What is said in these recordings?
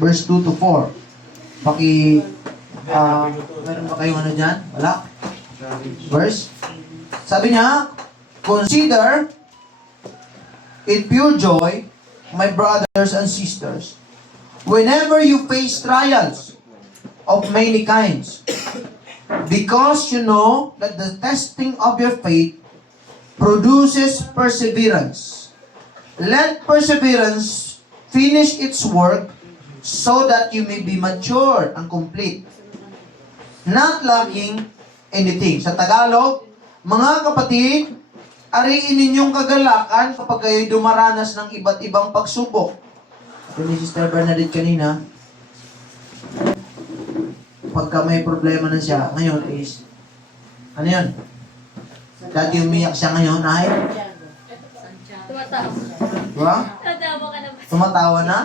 verse 2 to 4. Meron ba kayong ano dyan? Wala? Verse? Sabi niya, consider it pure joy, my brothers and sisters, whenever you face trials of many kinds, because you know that the testing of your faith produces perseverance. Let perseverance finish its work so that you may be mature and complete, not lacking anything. Sa Tagalog, mga kapatid, ariin ninyong kagalakan kapag kayo'y dumaranas ng iba't ibang pagsubok. Ito ni Sister Bernadette kanina, pagka may problema na siya, ngayon is, ano yun? Dati umiyak siya ngayon, ay? Tumatawa. Diba? Tatawa ka na ba? Tumatawa na?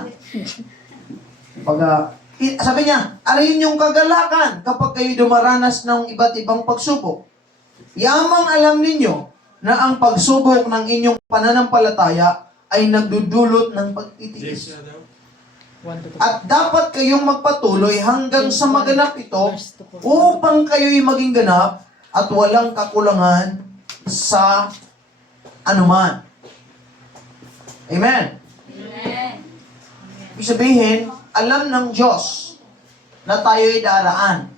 Sabi niya, ariin yung kagalakan kapag kayo dumaranas ng iba't ibang pagsubok. Yamang alam ninyo na ang pagsubok ng inyong pananampalataya ay nagdudulot ng pagtitiis. At dapat kayong magpatuloy hanggang sa maganap ito upang kayo'y maging ganap at walang kakulangan sa anuman. Amen? Amen. Ibig sabihin, alam ng Diyos na tayo'y daraan.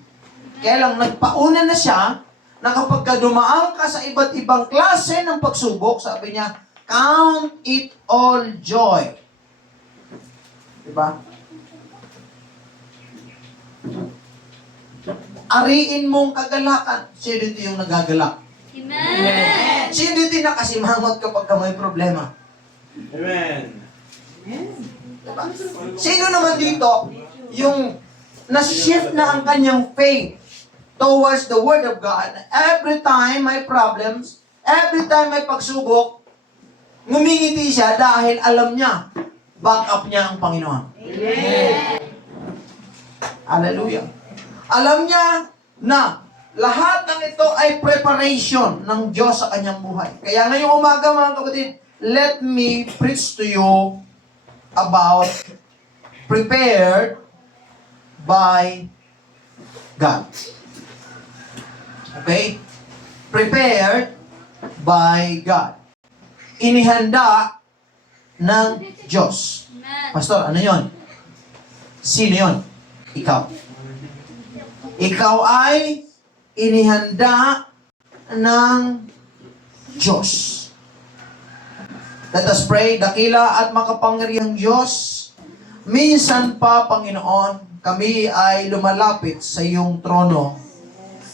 Kaya lang, nagpauna na siya na kapag dumaan ka sa iba't ibang klase ng pagsubok, sabi niya, count it all joy. Diba? Ariin mong kagalakan. Sino dito yung nagagalak? Amen. Sino dito nakasimangot kapag may problema? Amen. Diba? Sino naman dito yung na-shift na ang kanyang faith towards the Word of God? Every time may problems, every time may pagsubok, ngumingiti siya dahil alam niya, back up niya ang Panginoon. Amen. Hallelujah. Alam niya na lahat ng ito ay preparation ng Diyos sa kanyang buhay. Kaya ngayong umaga mga kapatid, let me preach to you about prepared by God. Okay? Prepared by God. Inihanda ng Diyos. Amen. Pastor, ano yon? Sino yon? Ikaw. Ikaw ay inihanda ng Diyos. Let us pray. Dakila at makapangyarihang Diyos, minsan pa, Panginoon, kami ay lumalapit sa iyong trono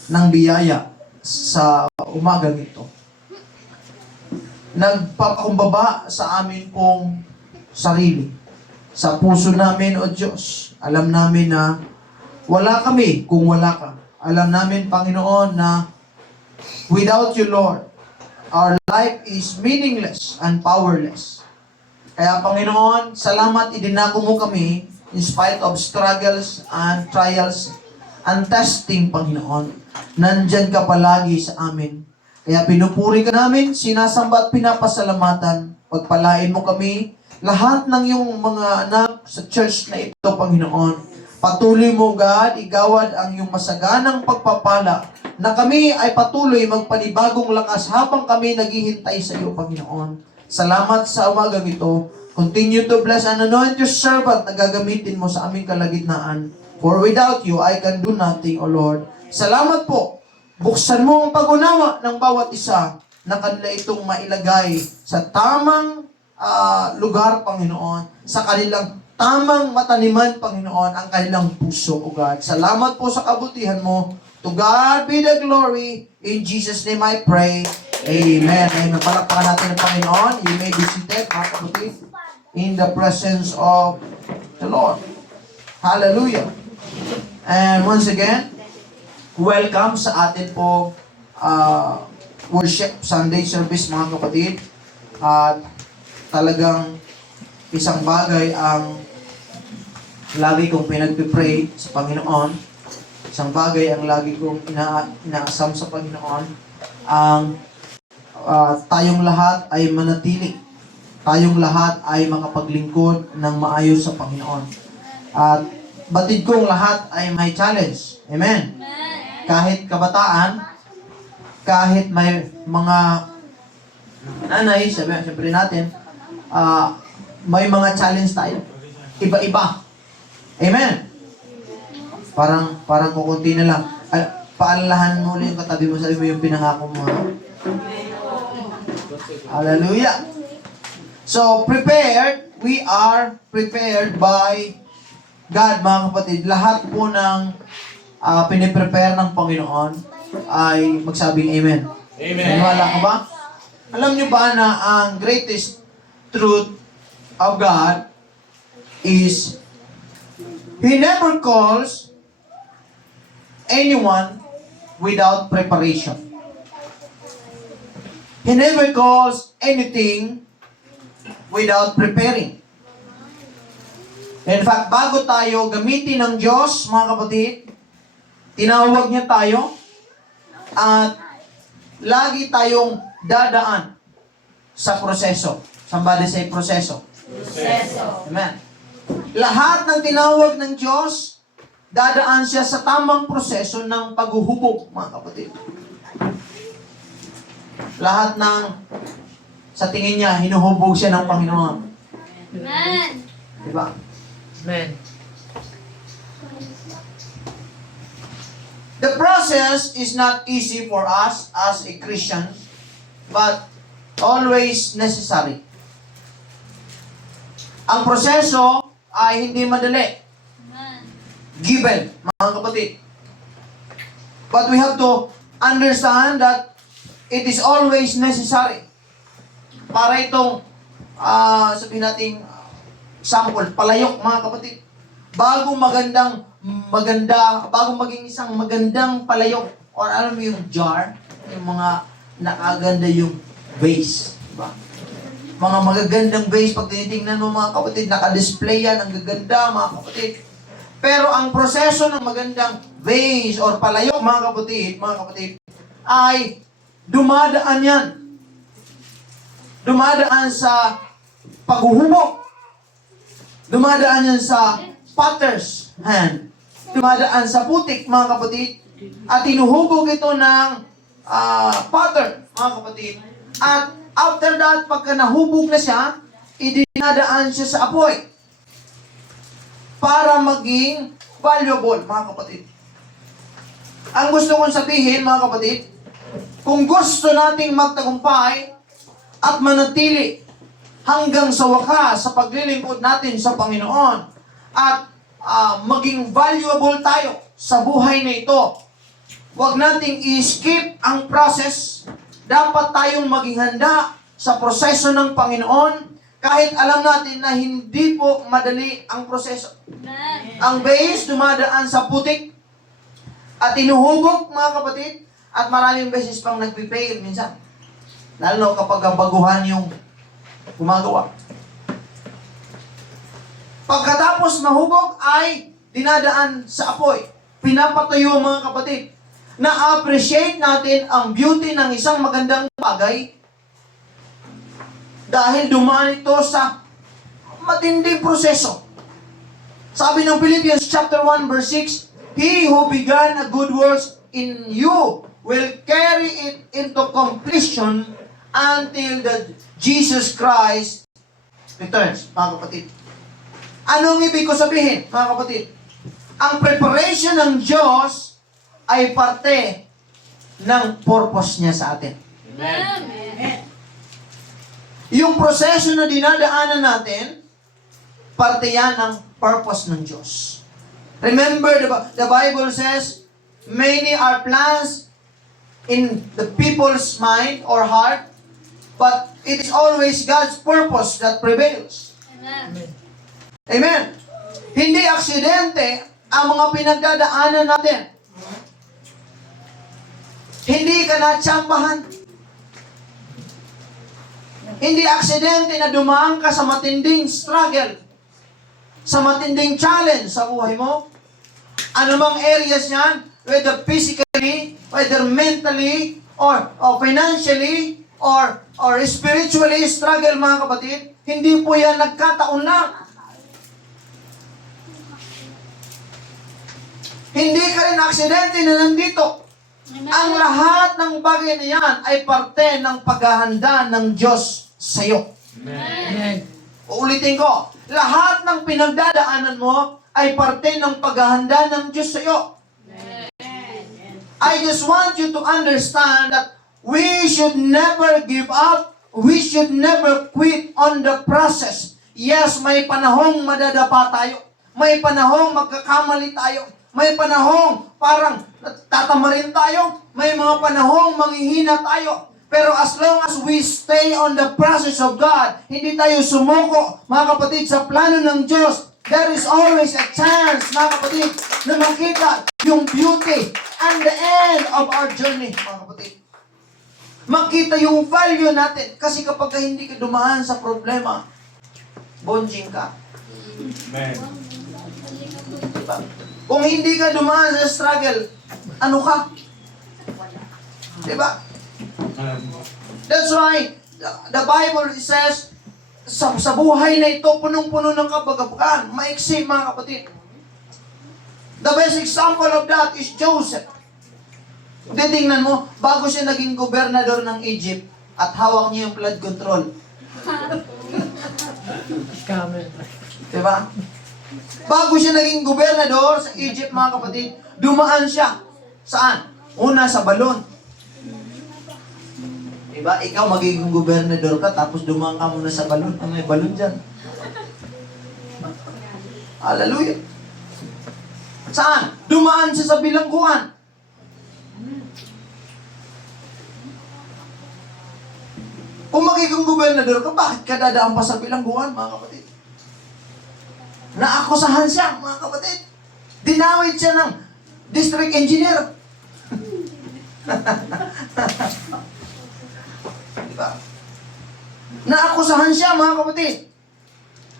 ng biyaya sa umagang ito. Nagpapakumbaba sa amin pong sarili. Sa puso namin, O Diyos, alam namin na wala kami kung wala ka. Alam namin, Panginoon, na without you, Lord, our life is meaningless and powerless. Kaya, Panginoon, salamat idinako mo kami in spite of struggles and trials and testing, Panginoon. Nandyan ka palagi sa amin. Kaya pinupuri ka namin, sinasamba at pinapasalamatan. Pagpalain mo kami, lahat ng iyong mga anak sa church na ito, Panginoon. Patuloy mo, God, igawad ang iyong masaganang pagpapala na kami ay patuloy magpanibagong lakas habang kami naghihintay sa iyo, Panginoon. Salamat sa umagang ito. Continue to bless and anoint your servant na gagamitin mo sa aming kalagitnaan. For without you, I can do nothing, O Lord. Salamat po. Buksan mo ang pag-unawa ng bawat isa na kanila itong mailagay sa tamang lugar, Panginoon. Sa kanilang tamang mataniman, Panginoon, ang kanilang puso, O God. Salamat po sa kabutihan mo. To God be the glory. In Jesus' name I pray. Amen. Amen. Palakpakan natin ang Panginoon. You may be seated, mga kapatid, in the presence of the Lord. Hallelujah. And once again, welcome sa atin po worship Sunday service, mga kapatid. At talagang isang bagay ang lagi kong pinagpipray sa Panginoon. Isang bagay ang lagi kong inaasam sa Panginoon. Ang tayong lahat ay manatili. Tayong lahat ay makapaglingkod ng maayos sa Panginoon. At batid kong lahat ay may challenge. Amen. Amen. Kahit kabataan, kahit may mga nanay, siyempre natin, may mga challenge tayo. Iba-iba. Amen. Parang kukunti na lang. Paalalahan mo ulit yung katabi mo, sabi mo yung pinangako mo. Ha? Hallelujah. So, prepared, we are prepared by God, mga kapatid. Lahat po ng piniprepare ng Panginoon ay magsabing Amen. Amen. Naniwala ka ba? Alam nyo ba na ang greatest truth of God is He never calls anyone without preparation. He never calls anything without preparing. In fact, bago tayo gamitin ng Diyos, mga kapatid, tinawag niya tayo at lagi tayong dadaan sa proseso. Somebody say proseso. Proseso. Amen. Lahat ng tinawag ng Diyos, dadaan siya sa tamang proseso ng paghuhubog, mga kapatid. Lahat ng sa tingin niya, hinuhubog siya ng Panginoon. Amen. Diba? Amen. The process is not easy for us as a Christian, but always necessary. Ang proseso ay hindi madali. Amen. Given, mga kapatid. But we have to understand that it is always necessary. Para itong, sabihin natin, sample, palayok, mga kapatid. Bagong maging isang magandang palayok, or alam mo yung jar, yung mga nakaganda yung vase. Diba? Mga magagandang vase, pag tinitingnan mo mga kapatid, naka-display yan, ang gaganda mga kapatid. Pero ang proseso ng magandang vase or palayok mga kapatid, ay dumadaan yan. Dumadaan sa paghuhubog. Dumadaan yan sa potter's hand. Dumadaan sa putik mga kapatid. At tinuhubog ito ng potter mga kapatid. At after that, pagka nahubog na siya, idinadaan siya sa apoy para maging valuable, mga kapatid. Ang gusto kong sabihin, mga kapatid, kung gusto nating magtagumpay at manatili hanggang sa wakas sa paglilingkod natin sa Panginoon at maging valuable tayo sa buhay na ito, huwag nating i-skip ang process. Dapat tayong maging handa sa proseso ng Panginoon kahit alam natin na hindi po madali ang proseso. Amen. Ang base dumadaan sa putik at inuhubog, mga kapatid, at maraming beses pang nagpipail minsan. Lalo kapag baguhan yung gumagawa. Pagkatapos mahubog ay dinadaan sa apoy. Pinapatuyo, mga kapatid. Na-appreciate natin ang beauty ng isang magandang bagay dahil dumaan ito sa matinding proseso. Sabi ng Philippians chapter 1 verse 6, He who began a good work in you will carry it into completion until the Jesus Christ returns, mga kapatid. Anong ibig ko sabihin, mga kapatid? Ang preparation ng Diyos ay parte ng purpose niya sa atin. Amen. Yung proseso na dinadaanan natin, parte yan ng purpose ng Diyos. Remember, the Bible says, many are plans in the people's mind or heart, but it is always God's purpose that prevails. Amen. Amen. Hindi aksidente ang mga pinagdadaanan natin. Hindi ka natsambahan. Hindi aksidente na dumaan ka sa matinding struggle, sa matinding challenge sa buhay mo. Ano mang areas yan, whether physically, whether mentally, or financially, or spiritually struggle, mga kapatid, hindi po yan nagkataon lang. Hindi ka rin aksidente na nandito. Ang lahat ng bagay na yan ay parte ng paghahanda ng Diyos sa iyo. Amen. Uulitin ko, lahat ng pinagdadaanan mo ay parte ng paghahanda ng Diyos sa iyo. I just want you to understand that we should never give up. We should never quit on the process. Yes, may panahong madadapa tayo. May panahong magkakamali tayo. May panahong parang tatamarin tayo. May mga panahong manghihina tayo. Pero as long as we stay on the process of God, hindi tayo sumuko, mga kapatid, sa plano ng Diyos, there is always a chance, mga kapatid, na makita yung beauty and the end of our journey, mga kapatid. Makita yung value natin. Kasi kapag hindi ka dumaan sa problema, bonjing ka. Amen. Diba? Kung hindi ka dumaan sa struggle, ano ka? Diba? That's why the Bible says, sa buhay na ito, punong-puno ng kabagabagan. Maiksi, mga kapatid. The best example of that is Joseph. Titingnan mo, bago siya naging gobernador ng Egypt, at hawak niya yung flood control. Diba? Bago siya naging gobernador sa Egypt, mga kapatid, dumaan siya. Saan? Una, sa balon. Diba? Ikaw magiging gobernador ka, tapos dumaan ka muna sa balon. May balon dyan. Hallelujah. Saan? Dumaan siya sa bilangguan. Kung magiging gobernador ka, bakit ka dadaan pa sa bilangguan, mga kapatid? Naakusahan siya, mga kapatid. Dinawit siya ng district engineer. Diba? Naakusahan siya, mga kapatid.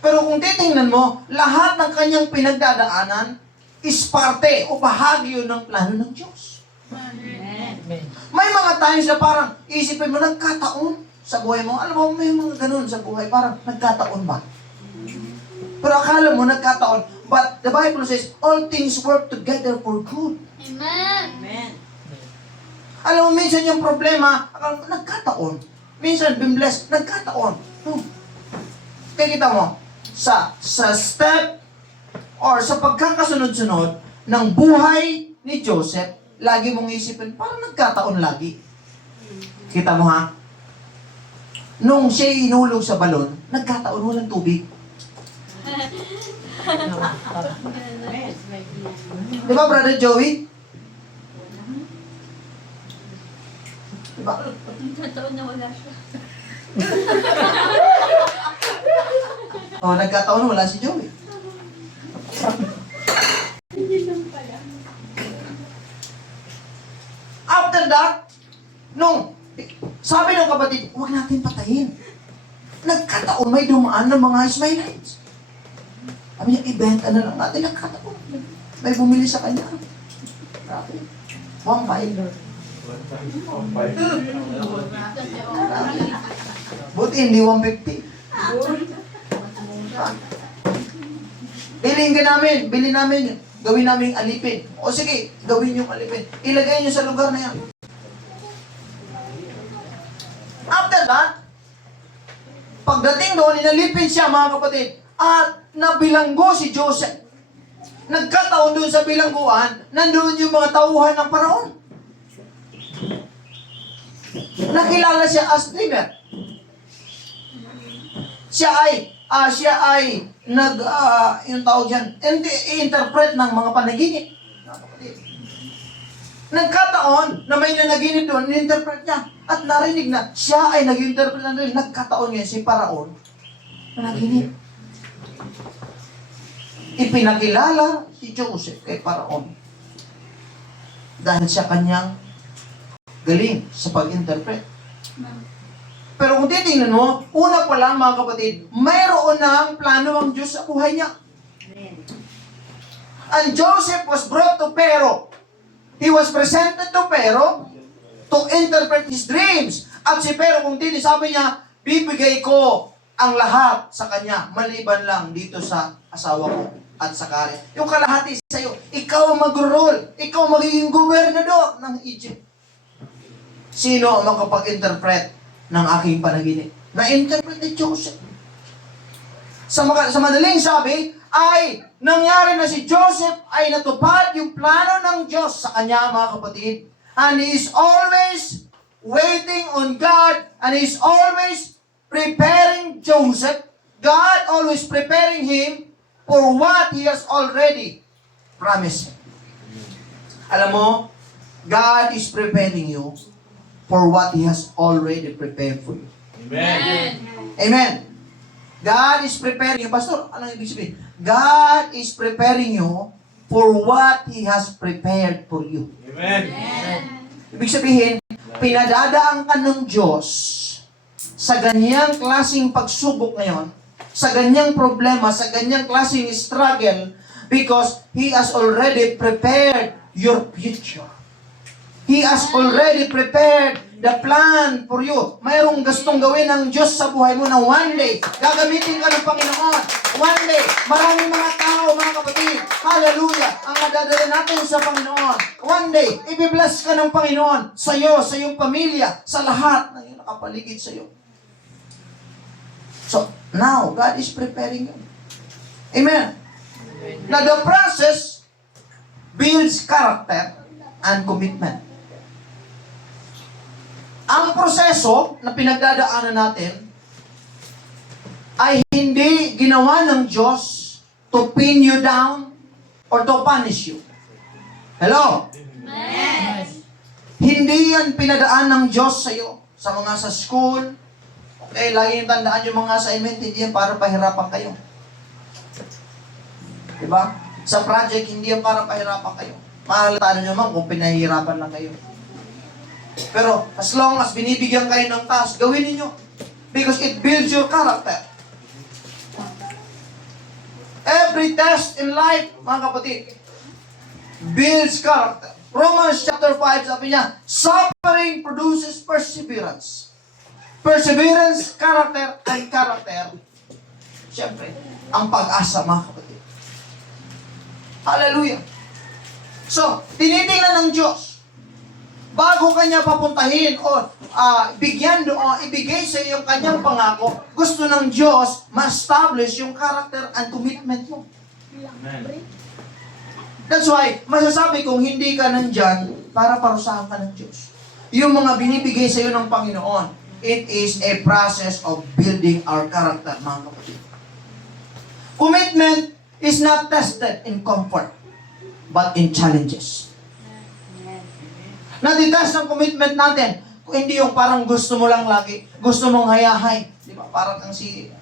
Pero kung titingnan mo, lahat ng kanyang pinagdadaanan is parte o bahagi ng plano ng Diyos. May mga times na parang isipin mo, nagkataon sa buhay mo. Alam mo, may mga ganun sa buhay. Parang nagkataon ba? Pero akala mo nagkataon. But the Bible says, all things work together for good. Amen. Alam mo, minsan yung problema, akala mo, nagkataon. Minsan, bimbless, nagkataon. Kaya kita mo, sa step or sa pagkakasunod-sunod ng buhay ni Joseph, lagi mong isipin, parang nagkataon lagi. Kita mo ha? Nung siya inulog sa balon, nagkataon walang tubig. Di ba, Brother Joey? Di ba? Nagkataon na wala siya. O, nagkataon wala si Joey. After that, sabi ng kapatid, huwag natin patayin. Nagkataon may dumaan ng mga Ismailites. Sabi niya, ibenta na lang natin. Nagkataon. May bumili sa kanya. Grabe. 1.5. Buti hindi 150. Bili namin, gawin namin alipin. O sige, gawin yung alipin. Ilagay nyo sa lugar na yan. After that, pagdating doon, inalipin siya, mga kapatid, at nabilanggo si Joseph. Nagkataon doon sa bilangguan, nandoon yung mga tauhan ng Paraon. Nakilala siya as dreamer. Siya ay yung tawag dyan, i-interpret ng mga panaginip. Nagkataon na may nanaginip doon, i-interpret niya. At narinig na siya ay nag-interpret na doon. Nagkataon ngayon si Paraon na naginip. Ipinakilala si Joseph kay Paraon. Dahil siya kanyang galing sa pag-interpret. Pero kung titingnan mo, una pa lang mga kapatid, mayroon ng plano ang Diyos sa buhay niya. And Joseph was brought to Pharaoh. He was presented to Pharaoh to interpret his dreams. At si Pharaoh, kung sabi niya, bibigay ko ang lahat sa kanya, maliban lang dito sa asawa ko. at saka rin. Yung kalahati sa'yo, ikaw ang mag-rule. Ikaw magiging gobernador ng Egypt. Sino ang makapag-interpret ng aking panaginip? Na-interpret ni Joseph. Sa madaling sabi, ay nangyari na si Joseph ay natupad yung plano ng Diyos sa kanya, mga kapatid. And he is always waiting on God, and he is always preparing Joseph. God always preparing him for what he has already promised him. Alam mo, God is preparing you for what He has already prepared for you. Amen. Amen. God is preparing you. Pastor, anong ibig sabihin? God is preparing you for what He has prepared for you. Amen. Ibig sabihin, pinadadaan ka ng Diyos sa ganyang klaseng pagsubok ngayon, sa ganyang problema, sa ganyang klaseng struggle, because He has already prepared your future. He has already prepared the plan for you. Mayroong gustong gawin ng Diyos sa buhay mo na one day, gagamitin ka ng Panginoon. One day, maraming mga tao, mga kapatid, hallelujah, ang madadala natin sa Panginoon. One day, ibibless ka ng Panginoon sa iyo, sa iyong pamilya, sa lahat na yung nakapaligid sa iyo. So, now, God is preparing you. Amen. Now, the process builds character and commitment. Ang proseso na pinagdadaanan natin ay hindi ginawa ng Diyos to pin you down or to punish you. Hello? Amen. Hindi yan pinadaan ng Diyos sa iyo. Sa mga sa school, okay, lagi yung tandaan yung mga assignment, hindi yan para pahirapan kayo. Diba? Sa project, hindi yan para pahirapan kayo. Mahalata nyo naman kung pinahihirapan lang kayo. Pero as long as binibigyan kayo ng task, gawin niyo. Because it builds your character. Every test in life, mga kapatid, builds character. Romans chapter 5, sabi niya, suffering produces perseverance. Perseverance, character, and character. Siyempre, ang pag-asa, mga kapatid. Hallelujah. So, tinitingnan ng Diyos, bago kanya papuntahin o ibigay sa iyo yung kanyang pangako, gusto ng Diyos ma-establish yung character and commitment mo. Amen. That's why, masasabi kong hindi ka nandyan para parusahan ka ng Diyos. Yung mga binibigay sa iyo ng Panginoon, it is a process of building our character, mga kapatid. Commitment is not tested in comfort, but in challenges. Natitest ng commitment natin. Kung hindi yung parang gusto mo lang lagi, gusto mong hayahay. Di ba? Parang kang si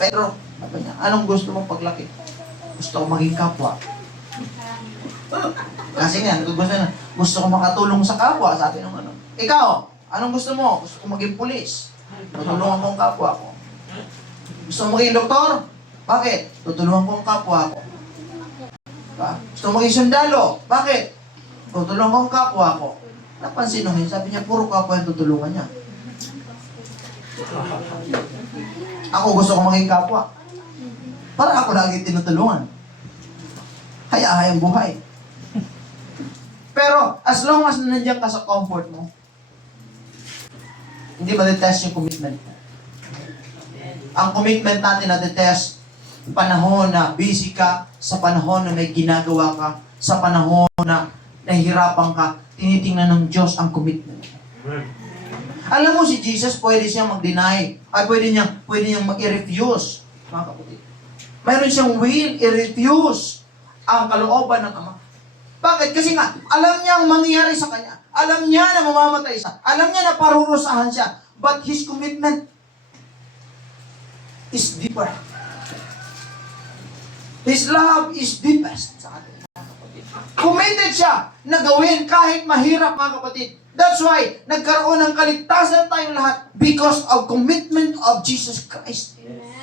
Pedro. Sabi niya, anong gusto mong paglaki? Gusto ko maging kapwa. Kasi nga, gusto ko makatulong sa kapwa. Sabi nung ano. Ikaw, anong gusto mo? Gusto ko maging pulis. Tutulungan ko ang kapwa ko. Gusto mo maging doktor? Bakit? Tutulungan ko ang kapwa ko. Gusto mo maging sundalo? Bakit? Tutulungan ko ang kapwa ko. Napansin nung yun, sabi niya, puro kapwa yung tutulungan niya. Ako gusto ko maging kapwa. Para ako lagi tinutulungan. Hayahayang buhay. Pero, as long as nandiyan ka sa comfort mo, hindi ma-detest yung commitment mo. Ang commitment natin na-detest panahon na busy ka, sa panahon na may ginagawa ka, sa panahon na nahihirapan ka, tinitingnan ng Diyos ang commitment. Alam mo, si Jesus, pwede siyang mag-deny. Ay, pwede niyang mag-refuse. Mga kapatid. Mayroon siyang will, i-refuse ang kalooban ng Ama. Bakit? Kasi nga, alam niya ang mangyayari sa kanya. Alam niya na mamamatay siya. Alam niya na parurusahan siya. But his commitment is deeper. His love is deepest sa atin. Committed siya na gawin kahit mahirap, mga kapatid. That's why, nagkaroon ng kaligtasan tayong lahat because of commitment of Jesus Christ.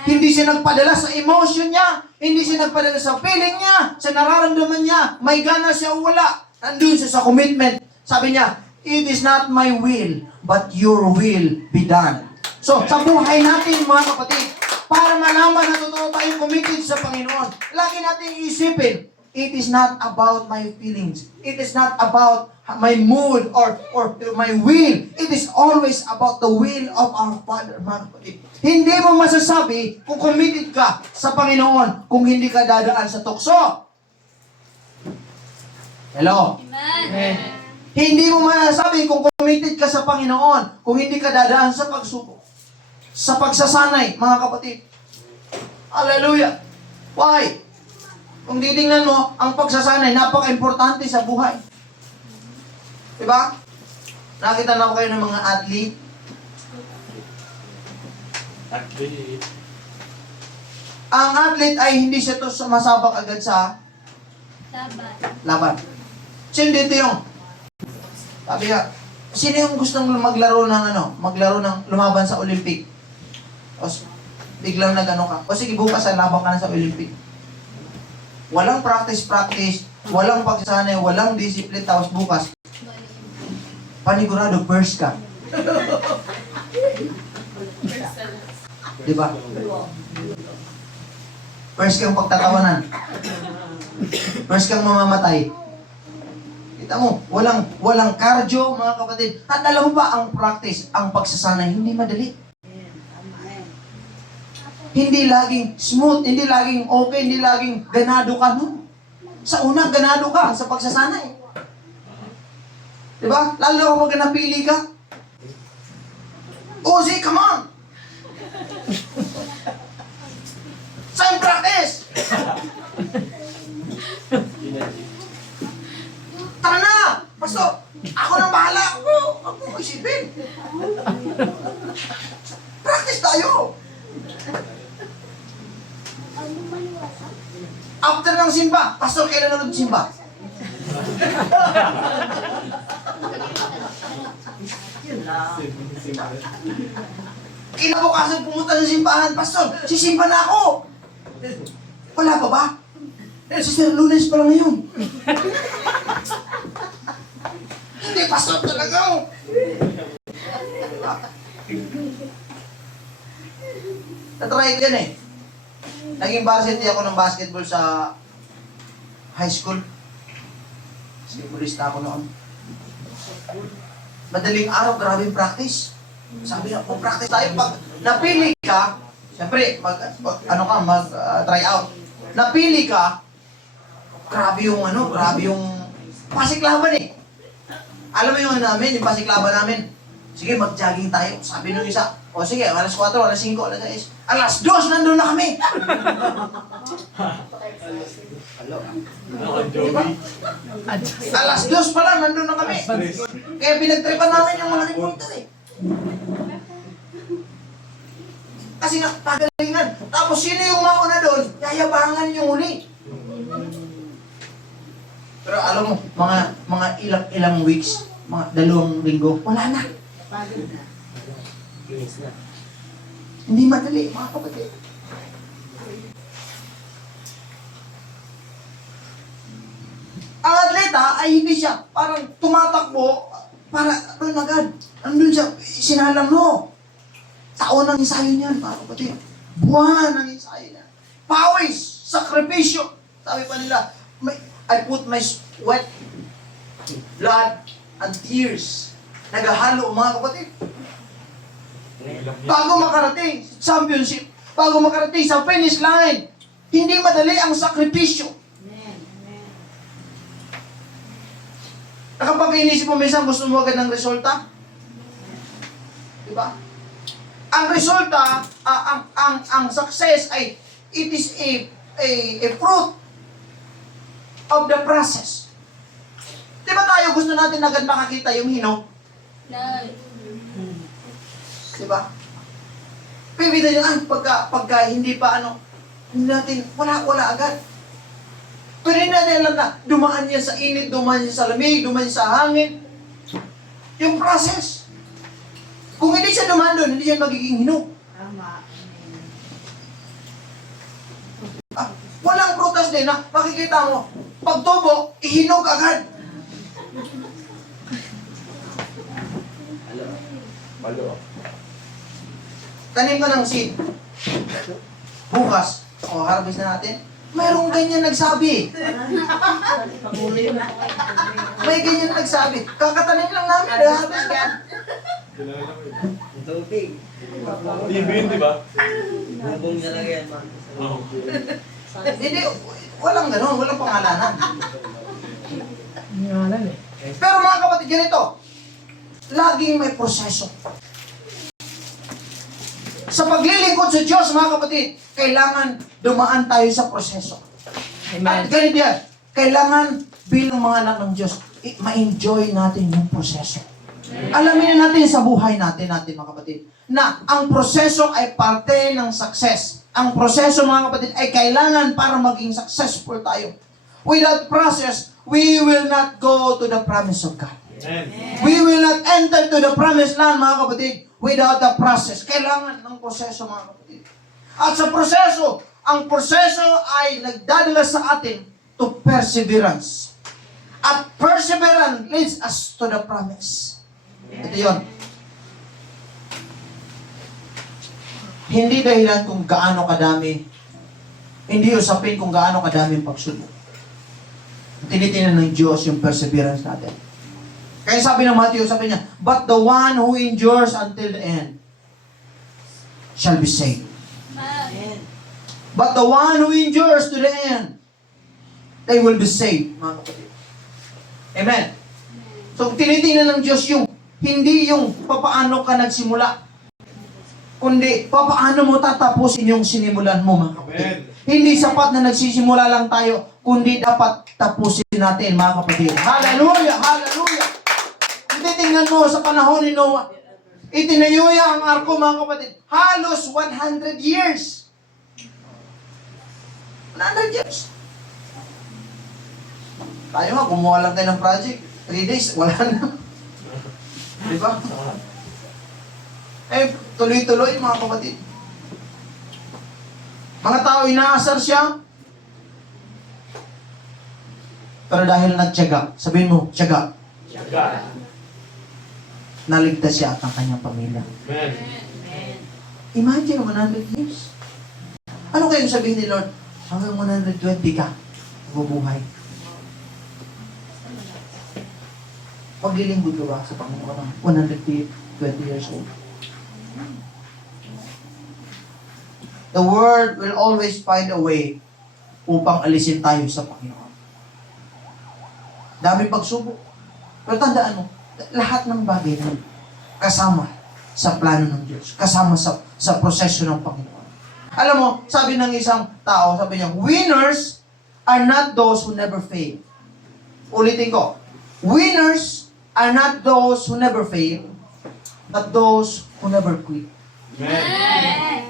Hindi siya nagpadala sa emotion niya, hindi siya nagpadala sa feeling niya, sa nararamdaman niya, may gana siya o wala. Nandun siya sa commitment. Sabi niya, it is not my will, but your will be done. So, sa buhay natin, mga kapatid, Para malaman na totoo tayong committed sa Panginoon. Lagi nating isipin, it is not about my feelings. It is not about my mood or my will. It is always about the will of our Father. Mga kapatid. Hindi mo masasabi kung committed ka sa Panginoon kung hindi ka dadaan sa tukso. Hello? Amen. Hindi mo masasabi kung committed ka sa Panginoon kung hindi ka dadaan sa pagsubok. Sa pagsasanay, mga kapatid. Hallelujah. Why? Kung titingnan mo, ang pagsasanay, napaka-importante sa buhay. Diba? Nakita na ko kayo ng mga athlete. Ang athlete ay hindi siya to sumasabak agad sa Laban. laban. Sino dito yung, sabi nga, sino yung gustong maglaro ng lumaban sa Olympic? O biglang nag-ano ka. O sige, bukas laban ka na sa Olympic. Walang practice, walang pagsasanay, walang discipline, tapos bukas, panigurado, first ka. Diba? First kang pagtatawanan. First kang mamamatay. Kita mo, walang cardio, mga kapatid. At alam mo ba, ang practice, ang pagsasanay, hindi madali. Hindi laging smooth, hindi laging okay, hindi laging ganado ka, no? Sa una, ganado ka sa pagsasanay. Diba? Lalo kapag napili ka. Uzi, come on! Saan practice? Tara na! Pastor, ako nang bahala. Ako isipin. Practice tayo. After ng simba, Pastor, kailan na nag-simba? Kinabukasan pumunta sa simbahan, Pastor, sisimba na ako. Wala pa ba? Si Sir Lunes pa lang ngayon. Hindi, Pastor, talaga. Natry ko yan eh. Naging varsity ako ng basketball sa high school. Basketballista ako noon. Madaling araw, grabe yung practice. Sabi na, kung practice tayo, pag napili ka, siyempre, try out. Napili ka, grabe yung pasiklaban eh. Alam mo yung namin, yung pasiklaban namin, sige, mag-jogging tayo. Sabi nung isa, o sige, alas 4, alas 5, alas 6, alas 2, nandun na kami. Alas 2 pa lang, nandun na kami. Kaya pinagtripan namin yung mga reporter eh. Kasi nga, pagalingan. Tapos sino yung mauna doon? Yayabangan yung uli. Pero alam mo, mga ilang weeks, mga 2 linggo, wala na. Hindi madali, mga kapatid. Ang atleta ay hindi siya parang tumatakbo para doon agad. Andun siya, sinalang mo. Taon ng ensayo niyan, mga kapatid. Buwan ng ensayo niyan. Pawis, sakripisyo. Sabi pa nila, I put my sweat, blood, and tears. Naghahalo, mga kapatid. Bago makarating sa championship, bago makarating sa finish line, hindi madali ang sakripisyo. Nakapag inisip mo minsan, gusto mo agad ng resulta? Diba? Ang resulta, ang success ay, it is a fruit of the process. Diba tayo gusto natin agad makakita yung hinog? Diba? Pibida nyo, pagka hindi pa hindi natin, wala agad. Pero hindi natin alam na, dumaan niya sa init, dumaan niya sa lamig, dumaan niya sa hangin. Yung process. Kung hindi siya dumaan doon, hindi siya magiging hinog. Walang prutas din na makikita mo, pag tubo, ihinog agad. Tanim ka ng seed. Bukas, harvest na natin. Mayroong ganyan nagsabi. May ganyan nagsabi. Kakatanim lang namin, harvest na. Tubig. TV yun, di ba? Bubong na lang yan, man. Oo. Hindi, walang ganun, walang pangalanan. Ngalan eh. Pero mga kapatid, ganito, laging may proseso. Sa paglilingkod sa Diyos, mga kapatid, kailangan dumaan tayo sa proseso. At ganito yan, kailangan bilang mga anak ng Diyos, ma-enjoy natin yung proseso. Alamin natin sa buhay natin mga kapatid, na ang proseso ay parte ng success. Ang proseso, mga kapatid, ay kailangan para maging successful tayo. Without process, we will not go to the promise of God. Amen. We will not enter to the promised land, mga kapatid, without the process. Kailangan ng proseso, mga kapatid. At sa proseso, ang proseso ay nagdadala sa atin to perseverance. At perseverance leads us to the promise. Ito yun. Hindi dahilan kung gaano kadami, hindi usapin kung gaano kadami ang pagsubok. Tinitingnan ng Diyos yung perseverance natin. Kaya sabi ng Matthew, sabi niya, but the one who endures until the end shall be saved. Amen. But the one who endures to the end, they will be saved, mga kapatid. Amen. So, tinitingnan ng Diyos yung, hindi yung papaano ka nagsimula, kundi papaano mo tatapusin yung sinimulan mo, mga kapatid. Amen. Hindi sapat na nagsisimula lang tayo, kundi dapat tapusin natin, mga kapatid. Hallelujah! Hallelujah! Hindi tingnan mo sa panahon ni Noah. Itinayo niya ang arko, mga kapatid. Halos 100 years. 100 years. Tayo nga, gumawa lang tayo ng project. 3 days, wala na. Di ba? Eh, tuloy-tuloy, mga kapatid. Mga tao, inaasar siya. Pero dahil nagtiyaga, sabihin mo, tiyaga, Tiyaga. naligtas siya at ang kanyang pamilya. Amen. Imagine, 100 years. Ano kayong sabihin ni Lord? Hanggang 120 ka, bubuhay. Paglilingkod ka ba sa Panginoon ng 120 years old? The Word will always find a way upang alisin tayo sa Panginoon. Daming pagsubok. Pero tandaan mo, lahat ng bagay na yun, kasama sa plano ng Diyos. Kasama sa proseso ng Panginoon. Alam mo, sabi ng isang tao, sabi niya, winners are not those who never fail. Ulitin ko, winners are not those who never fail, but those who never quit. Amen.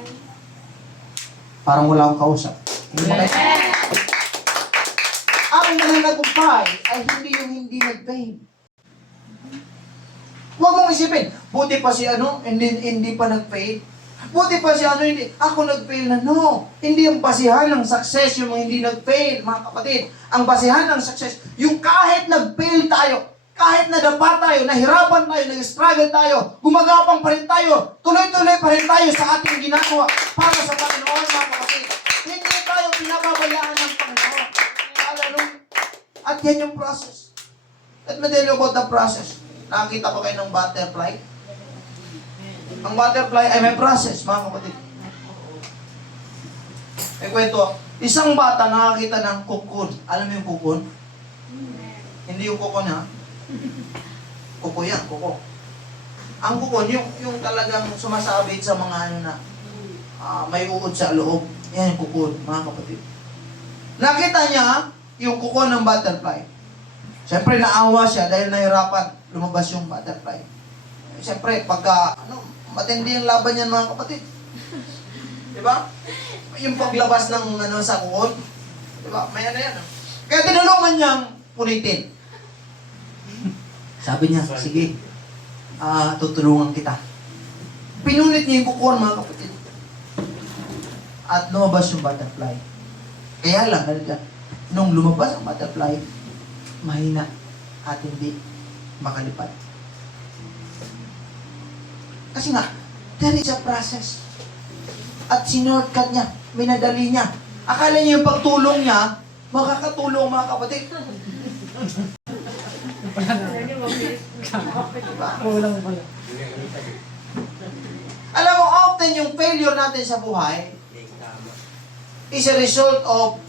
Parang wala akong kausap. Hindi mo kayo. Ang nananagumpay ay hindi yung hindi nag-fail. Huwag mong isipin, buti pa si hindi pa nag-fail. Buti pa si hindi, ako nag-fail na. No, hindi yung basihan ng success yung mga hindi nag-fail, mga kapatid. Ang basihan ng success, yung kahit nag-fail tayo, kahit nadapa tayo, nahirapan tayo, nag-struggle tayo, gumagapang pa rin tayo, tuloy-tuloy pa rin tayo sa ating ginagawa para sa Panginoon, mga kapatid. Hindi tayo pinababayaan ng Panginoon. Hallelujah. At yan yung process. Let me tell you about the process. Nakakita ko kayo ng butterfly? Ang butterfly ay may process, mga kapatid. May kwento. Isang bata nakakita ng cocoon. Alam mo yung cocoon? Hindi yung cocoon, ha? Kuko yan, kuko. Ang kuko, yung talagang sumasabit sa mga ano na may uod sa loob. Yan yung kuko, mga kapatid. Nakita niya yung kuko ng butterfly. Siyempre naawa siya dahil nahirapan lumabas yung butterfly. Siyempre, pagka, matindi yung laban yan, mga kapatid. Diba? Yung paglabas ng sa kuko. Diba? May ano yan. Kaya tinulungan niyang punitin. Sabi niya, sige, tutulungan kita. Pinunit niya yung kukuhan, mga kapatid. At lumabas yung butterfly. Kaya lang, nung lumabas ang butterfly, mahina at hindi makalipad. Kasi nga, there is a process. At sinortcut niya, minadali niya. Akala niya yung pagtulong niya, makakatulong mga kapatid. Kulang pala. Alam mo, often yung failure natin sa buhay Tama. is a result of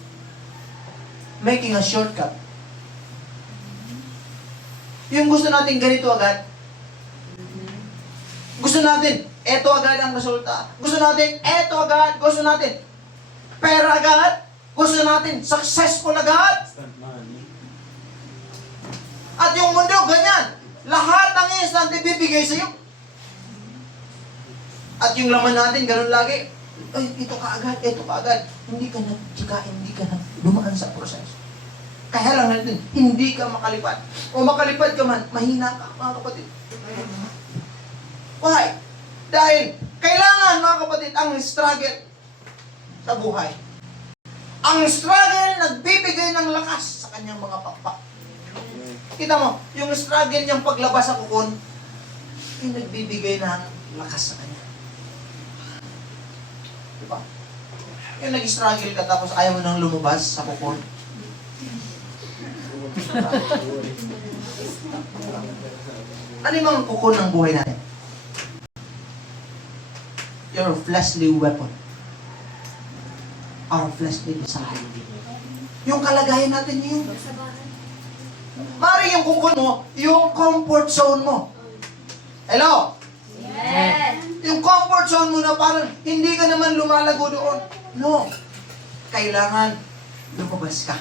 making a shortcut. Yung gusto natin ganito agad, gusto natin, eto agad ang resulta. Gusto natin, eto agad. Gusto natin, pera agad. Gusto natin, successful agad. Instant money. At yung mundo, ganyan. Lahat ng instant ibibigay sa iyo. At yung laman natin, ganun lagi. Ay, ito ka agad, ito ka agad. Hindi ka hindi ka na dumaan sa proseso. Kaya lang natin, hindi ka makalipad. O makalipad ka man, mahina ka, mga kapatid. Why? Dahil, kailangan, mga kapatid, ang struggle sa buhay. Ang struggle nagbibigay ng lakas sa kanyang mga pakpak. Kita mo, yung struggle niyang paglabas sa kukon, yung nagbibigay ng lakas sa kanya. Diba? Yung nag-struggle ka tapos ayaw mo nang lumabas sa kukon. Ano yung mga kukon ng buhay natin? Your fleshly weapon. Our fleshly desire. Yung kalagayan natin yun. Mari yung kukon mo, yung comfort zone mo. Hello? Yes. Yung comfort zone mo na parang hindi ka naman lumalago doon. No. Kailangan lumabas ka.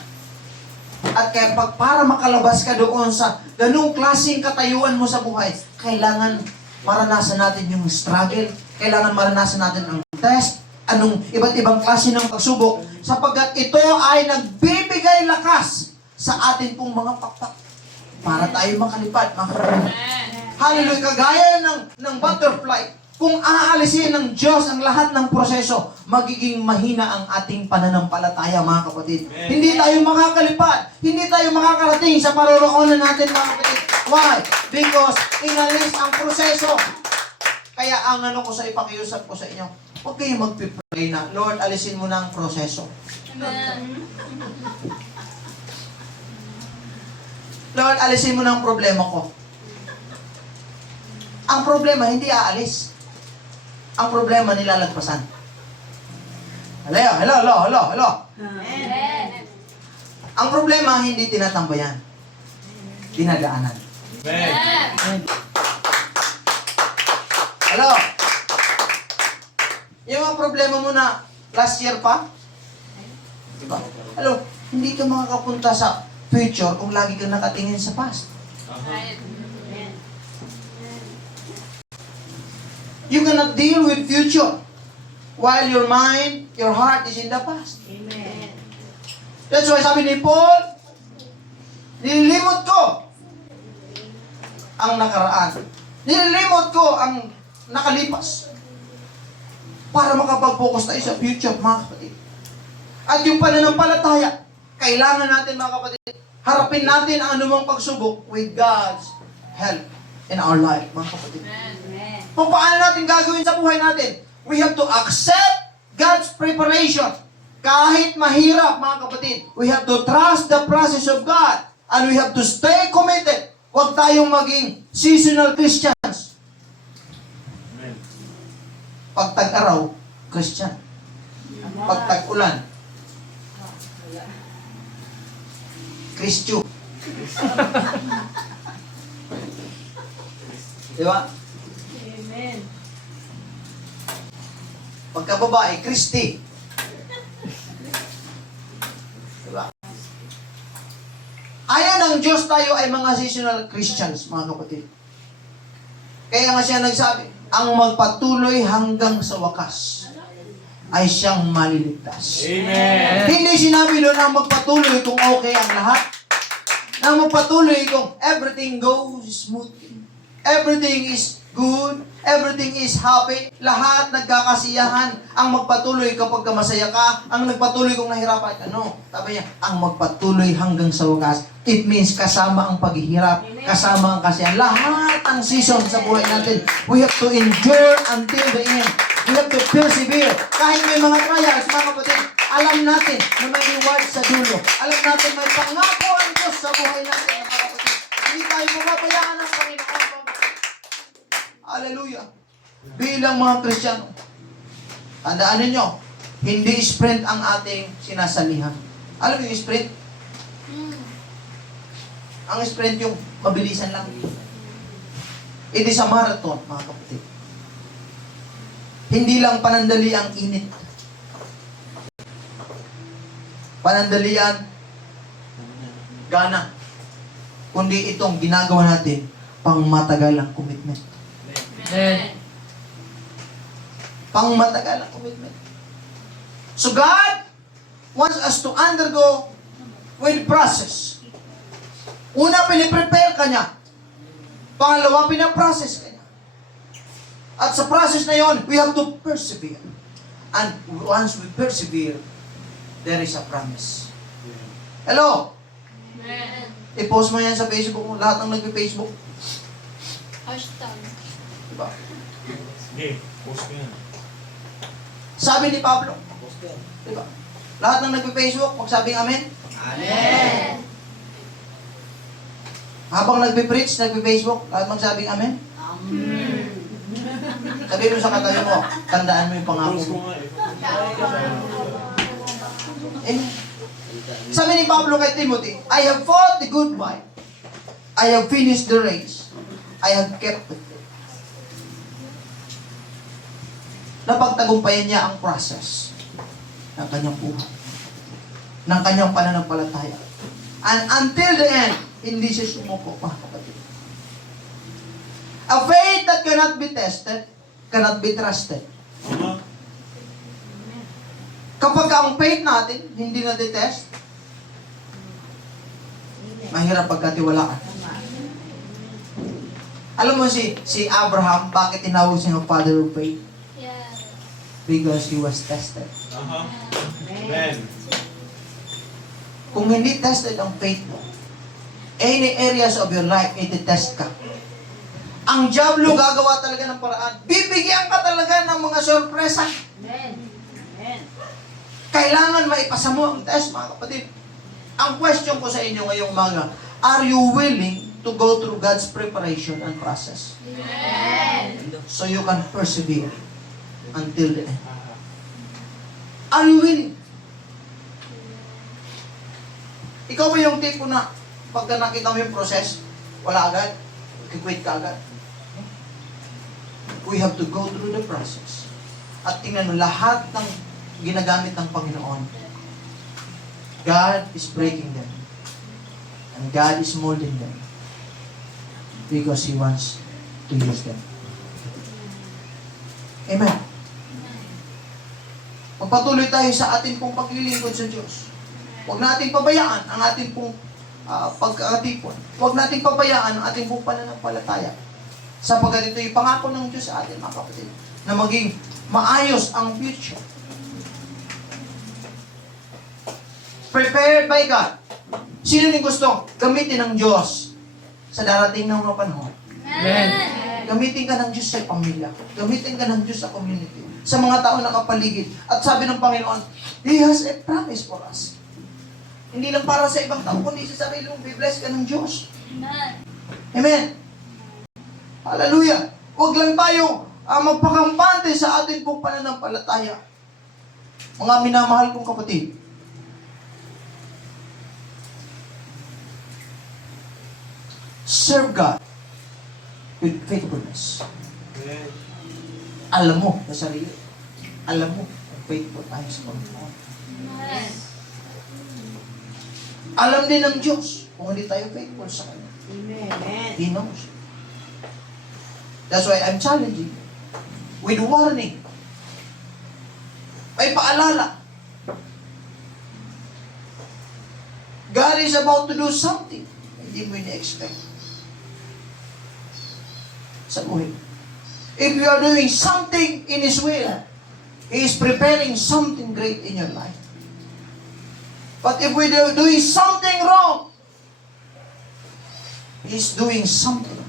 At kaya para makalabas ka doon sa ganung klaseng katayuan mo sa buhay, kailangan maranasan natin yung struggle. Kailangan maranasan natin ang test, anong iba't ibang klase ng pagsubok, sapagkat ito ay nagbibigay lakas sa atin pong mga pakpak para tayo makalipad. Hallelujah! Kagaya ng butterfly, kung aalisin ng Diyos ang lahat ng proseso, magiging mahina ang ating pananampalataya, mga kapatid. Amen. Hindi tayo makakalipad. Hindi tayo makakarating sa paroroonan natin, mga kapatid. Why? Because inalis ang proseso. Kaya ang ano ko sa ipakiusap ko sa inyo, huwag kayong magpipray na, Lord, alisin mo na ang proseso. Lord, alisin mo na ang problema ko. Ang problema, hindi aalis. Ang problema, nilalagpasan. Hello. Ang problema, hindi tinatambayan. Dinadaanan. Amen. Hello? Yung mga problema mo na last year pa, diba? Hello, hindi ka makakapunta sa future kung lagi kang nakatingin sa past. You cannot deal with future while your mind, your heart is in the past. Amen. That's why sabi ni Paul, nililimot ko ang nakaraan. Nililimot ko ang nakalipas para makapag-focus tayo sa future, mga kapatid. At yung pananampalataya, kailangan natin, mga kapatid, harapin natin ang anumang pagsubok with God's help in our life, mga kapatid. Kung paano natin gagawin sa buhay natin, we have to accept God's preparation. Kahit mahirap, mga kapatid, we have to trust the process of God and we have to stay committed. Huwag tayong maging seasonal Christians. Amen. Pag tag-araw, Christian. Pag tag-ulan, Christian. Di ba? Amen. Pagka babae, Christy. Diba? Ayaw ng Diyos tayo ay mga seasonal Christians, mga kapatid. Kaya nga siya nagsabi, ang magpatuloy hanggang sa wakas ay siyang maliligtas. Amen. Hindi sinabi doon ang magpatuloy kung okay ang lahat. Ang magpatuloy kung everything goes smoothly. Everything is good. Everything is happy. Lahat nagkakasiyahan. Ang magpatuloy kapag masaya ka. Ang nagpatuloy kung nahirapan ka. No. Sabi niya, ang magpatuloy hanggang sa wakas. It means kasama ang paghihirap. Kasama ang kasiyahan. Lahat ang season sa buhay natin. We have to endure until the end. We have to persevere. Kahit may mga trials, mga kapatid, alam natin na may reward sa dulo. Alam natin may pangako ang Diyos sa buhay natin, mga kapatid. Hindi tayo mapabayaan ng Panginoon. Hallelujah. Bilang mga Kristiyano, tandaan ninyo, hindi sprint ang ating sinasalihan. Alam mo yung sprint? Ang sprint yung mabilisan lang. It is a marathon, mga kapatid. Hindi lang panandali ang init. Panandalian, gana. Kundi itong ginagawa natin pang matagalang commitment. Amen. Pang matagalang commitment. So God wants us to undergo with process. Una, piniprepare ka niya. Pangalawa, pinaprocess ka niya. At sa process na yon, we have to persevere. And once we persevere, there is a promise. Hello? Amen. I-post mo yan sa Facebook mo. Lahat ng nagpe-Facebook. Hashtag. Diba? Sige, post ko yan. Sabi ni Pablo. Post ko yan. Diba? Lahat ng nagpe-Facebook, magsabing amen. Amen. Habang nagpe-preach, nagpe-Facebook, lahat magsabing amen. Amen. Sabi mo sa katabi mo, tandaan mo yung pangako Post ko mo. nga eh. Amen. Sabi ni Pablo kay Timothy, I have fought the good fight. I have finished the race. I have kept the faith. Napagtagumpayan niya ang process ng kanyang buhay, ng kanyang pananampalataya. And until the end, hindi siya sumuko, mga kapatid. A faith that cannot be tested, cannot be trusted. Aha. Kapag ang faith natin hindi na-detest, mahirap pagkatiwalaan. Alam mo si Abraham, bakit tinawag siya ng father of faith? Yeah. Because he was tested. Aha. Amen. Kung hindi tested ang faith mo, any areas of your life, iti-test ka. Ang diablo gagawa talaga ng paraan. Bibigyan ka talaga ng mga sorpresa. Amen. Amen. Kailangan maipasa mo ang test, mga kapatid. Ang question ko sa inyo ngayong umaga, are you willing to go through God's preparation and process? Amen. So you can persevere until the end. Aha. Are you willing? Ikaw ba yung tipo na pagka nakita mo yung process, wala agad? Quit ka agad? We have to go through the process. At tingnan mo, lahat ng ginagamit ng Panginoon, God is breaking them. And God is molding them. Because He wants to use them. Amen. Magpatuloy tayo sa ating pong paglilingkod sa Diyos. Huwag nating pabayaan ang ating pong pagkakatipon. Huwag nating pabayaan ang ating pong pananampalataya. Sapagkat ito yung pangako ng Diyos sa atin, mga kapatid, na maging maayos ang future. Prepared by God. Sino yung gusto gamitin ng Diyos sa darating ng mga panahon? Amen. Gamitin ka ng Diyos sa pamilya. Gamitin ka ng Diyos sa community. Sa mga tao na kapaligid. At sabi ng Panginoon, He has a promise for us. Hindi lang para sa ibang tao, kundi sa sarili mong be-bless ka ng Diyos. Amen. Amen. Hallelujah. Huwag lang tayo magpakampante sa ating pong pananampalataya. Mga minamahal kong kapatid, serve God with faithfulness. Amen. Alam mo sa sarili. Alam mo kung faithful tayo sa Panginoon. Amen. Alam din ng Diyos kung hindi tayo faithful sa Kanya. Amen. He knows. That's why I'm challenging you with warning. May paalala. God is about to do something hindi mo ini-expect sa buhay. If you are doing something in His will, He is preparing something great in your life. But if we are doing something wrong, He is doing something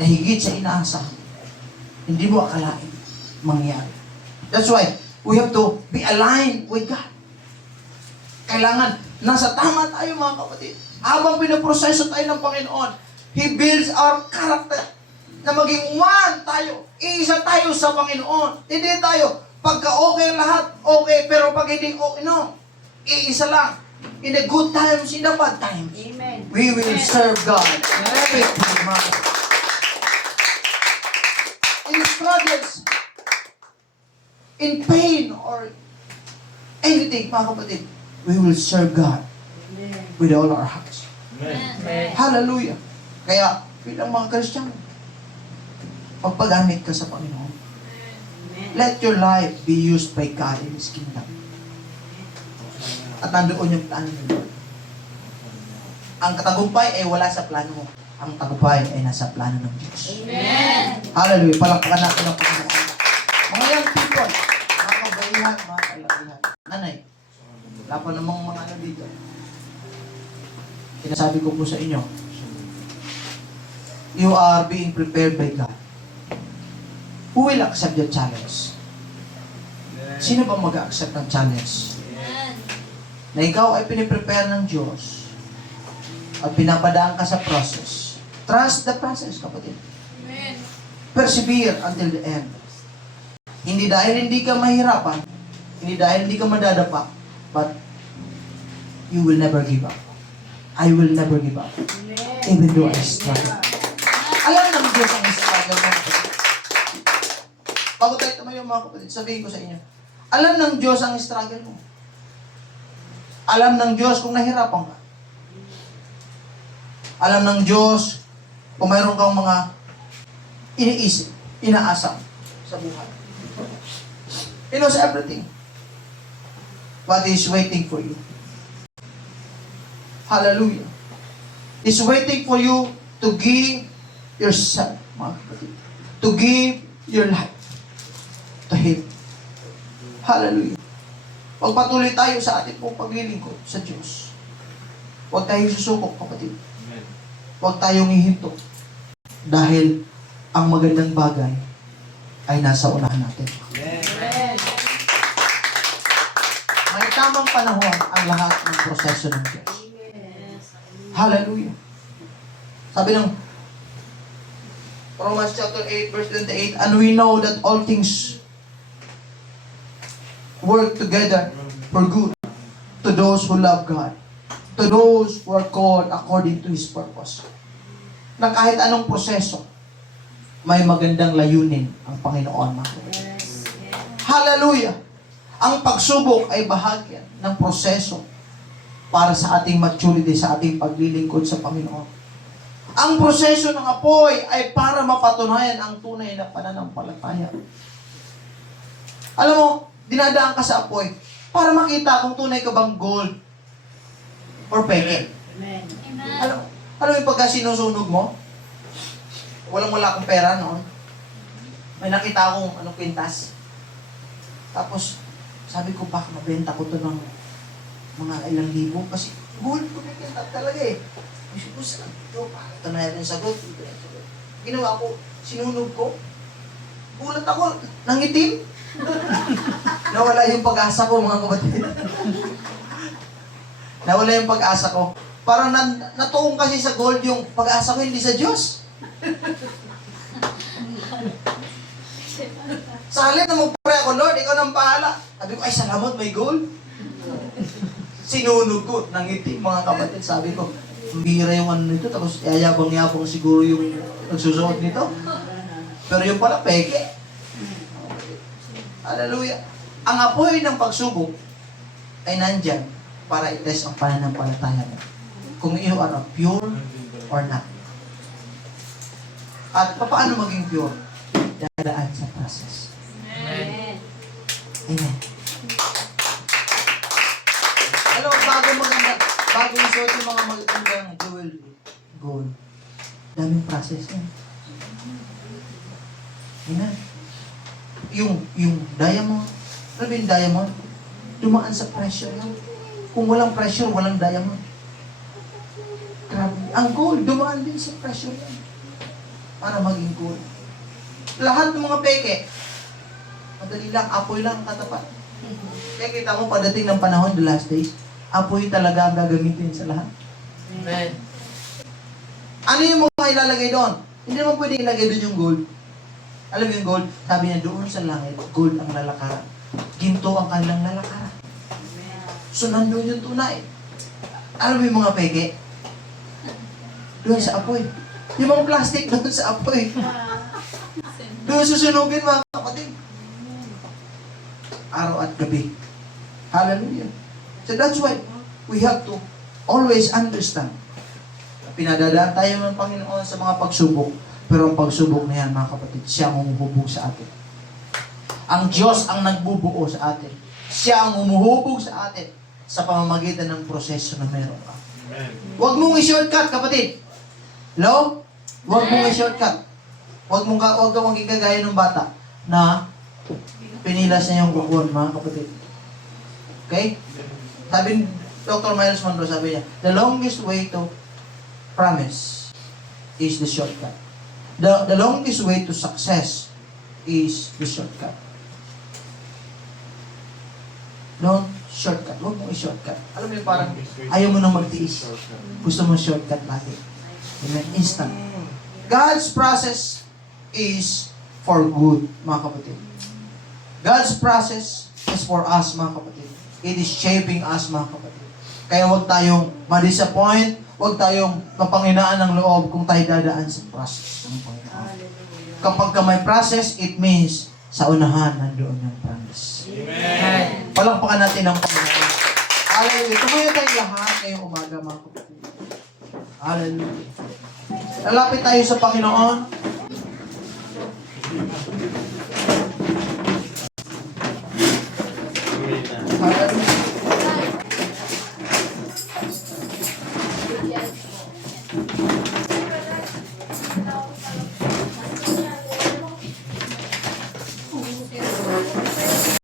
na higit sa inaasahan. Hindi mo akalain. mangyari. That's why we have to be aligned with God. Kailangan, nasa tama tayo mga kapatid. Habang pinaproseso tayo ng Panginoon, He builds our character na maging one tayo. Iisa tayo sa Panginoon. Hindi tayo, pagka okay lahat, okay. Pero pag hindi okay, no. Iisa lang. In the good times, in the bad times. Amen. We will serve God. Faithfully, mga kapatid. In struggles, in pain, or anything, mga kapatid, we will serve God Amen. with all our hearts. Amen. Hallelujah. Kaya, bilang mga Kristiyano, magpagamit ka sa Panginoon. Amen. Let your life be used by God in His kingdom. At nandoon yung plano niyo. Ang katagumpay ay wala sa plano mo. Ang tagumpay ay nasa plano ng Diyos. Amen. Hallelujah. Palakpakan natin ang Panginoon. Mga young people, mga kabaihan, mga kalakihan. Nanay, wala pa namang mga ano dito. Sinasabi ko po sa inyo, you are being prepared by God. Who will accept your challenge? Sino ba mag-accept ng challenge? Na ikaw ay piniprepare ng Diyos at pinapadaan ka sa process. Trust the process, kapatid. Amen. Persevere until the end. Hindi dahil hindi ka mahirapan, hindi dahil hindi ka madadapa, but you will never give up. I will never give up. Even though I struggle. Alam ng Diyos ang struggle mo, kapatid. Bago tayo tumayo mga kapatid, sabihin ko sa inyo, alam ng Diyos ang struggle mo. Alam ng Diyos kung nahirapan ka. Alam ng Diyos kung mayroon kang mga iniisip, inaasam sa buhay. He knows everything. What is waiting for you. Hallelujah. He's waiting for you to give yourself, mga kapatid. To give your life to Him. Hallelujah. Pagpatuloy tayo sa ating pong paglilingkod sa Diyos. Huwag tayong susubok, kapatid. Amen. Huwag tayong hihinto. Dahil ang magandang bagay ay nasa unahan natin. Amen. May tamang panahon ang lahat ng proseso ng Diyos. Hallelujah. Sabi ng Romans chapter 8 verse 28, and we know that all things work together for good to those who love God, to those who are called according to His purpose. Na kahit anong proseso, may magandang layunin ang Panginoon, mga kapatid. Yes. Hallelujah! Ang pagsubok ay bahagi ng proseso para sa ating maturity, sa ating paglilingkod sa Panginoon. Ang proseso ng apoy ay para mapatunayan ang tunay na pananampalataya. Alam mo, dinadaan ka sa apoy para makita kung tunay ka bang gold or peke. Amen. Alam mo yung pagka sinusunog mo? Wala akong pera noon. May nakita akong kwintas. Tapos, sabi ko, baka mabenta ko to ng mga ilang libo. Kasi gold ko na kinta talaga eh. Kasi ko sa ito na yan yung sagot. Ginawa ko, sinunog ko. Gulat ako, nangitim. Nawala yung pag-asa ko, mga kapatid. Nawala yung pag-asa ko. Parang natuong kasi sa gold yung pag-asa ko, hindi sa Diyos. Sa halip na magpray ako, Lord, ikaw nang bahala. Sabi ko, ay salamat, may gold. Sinunog ko, nangitim, mga kapatid. Sabi ko, ang bira yung ano nito, tapos yayabang-yabang siguro yung nagsusuot nito. Pero yung pala, peke. Hallelujah. Ang apoy ng pagsubok ay nandyan para i-test ang pananampalataya mo. Kung iyo are pure or not. At paano maging pure? Dadaan sa process. Amen. Amen. Alam mo, bago isuot yung mga magagandang jewelry, gold, daming process yan. Amen. Yung diamond, alam mo yung diamond, dumaan sa pressure yan. Kung walang pressure, walang diamond. Grabe. Ang gold, dumaan din sa pressure yan. Para maging gold. Lahat ng mga peke, Madali lang, apoy lang ang katapat. Kaya kita mo, padating ng panahon, the last days, apoy talaga ang gagamitin sa lahat. Amen. Ano yung mga ilalagay doon? Hindi naman pwede ilagay doon yung gold. Alam mo yung gold? Sabi niya, doon sa langit, gold ang lalakaran. Ginto ang kanilang lalakaran. So, nandun yung tunay. Alam mo yung mga peke? Doon sa apoy. Yung mga plastic doon sa apoy. Doon susunugin mga kapatid. Araw at gabi. Hallelujah. So that's why we have to always understand. Pinadadaan tayo ng Panginoon sa mga pagsubok. Pero ang pagsubok na yan, mga kapatid, siya ang umuhubog sa atin. Ang Diyos ang nagbubuo sa atin. Siya ang umuhubog sa atin sa pamamagitan ng proseso na meron ka. Amen. Huwag mong i-shortcut, kapatid. Hello? Huwag mong i-shortcut. Huwag kang gagaya ng bata na pinilas niya yung kukuhan, mga kapatid. Okay? Sabi ni Dr. Miles Monroe, sabi niya, the longest way to promise is the shortcut. The longest way to success is the shortcut. Don't shortcut. Huwag mong i-shortcut. Alam mo yung parang ayaw mo nang magtiis. Gusto mo shortcut lagi. Amen. Instant. God's process is for good, mga kapatid. God's process is for us, mga kapatid. It is shaping us, mga kapatid. Kaya huwag tayong ma-disappoint, huwag tayong mapanghinaan ng loob kung tayo dadaan sa process ng Panginoon. Kapag ka may process, it means sa unahan nandoon yung promise. Amen. Palakpakan natin ang Panginoon. Hallelujah. Tumayo tayong lahat ngayong umaga, mga kapatid. Hallelujah. Lalapit tayo sa Panginoon. Amen. Hallelujah.